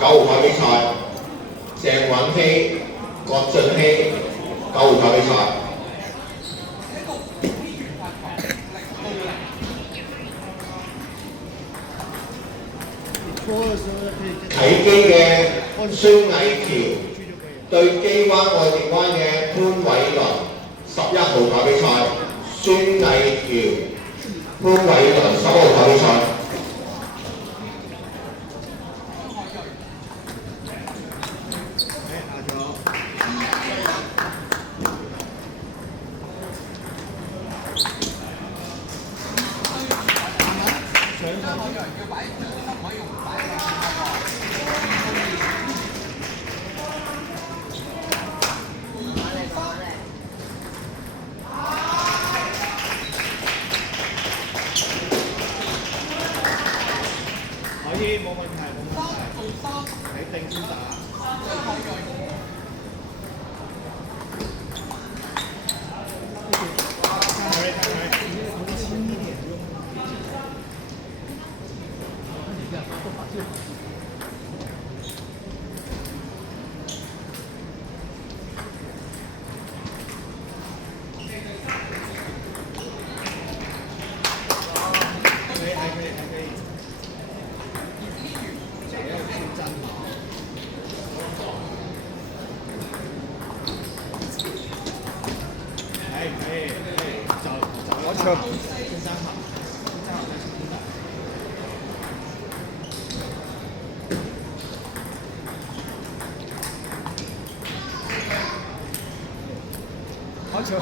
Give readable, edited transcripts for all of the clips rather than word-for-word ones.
9號牌比賽，鄭允熙、郭俊熙9號牌比賽。啟基嘅孫毅橋對基灣愛迪灣嘅潘偉倫11號牌比賽，孫毅橋、潘偉倫11號牌比賽。可以冇問題，冇問題，睇定先打。好球！好球！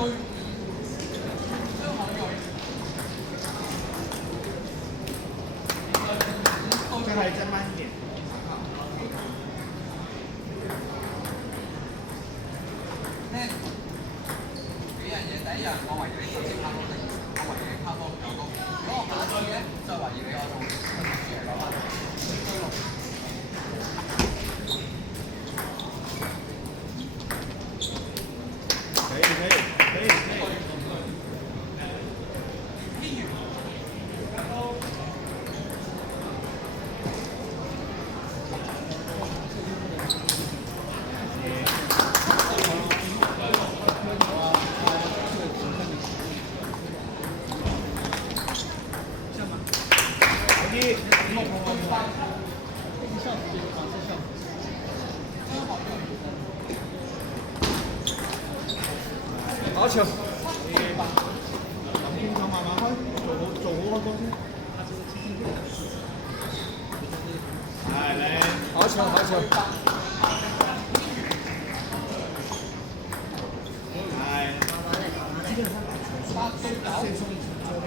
再慢一點。幾樣嘢，第一樣我懷疑你頭先拍多定，我懷疑你拍多唔夠高。如果我下一次咧，就懷疑你我做輸嚟攞翻。好球！諗清楚慢慢開，做好個波先。係你，好球好球。係。基本上先送左邊。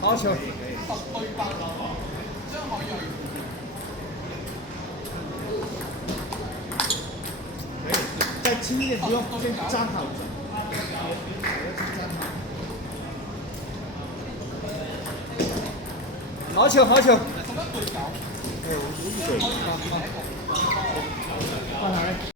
好球。再轻一點，不用先站好。好球，好球。放台。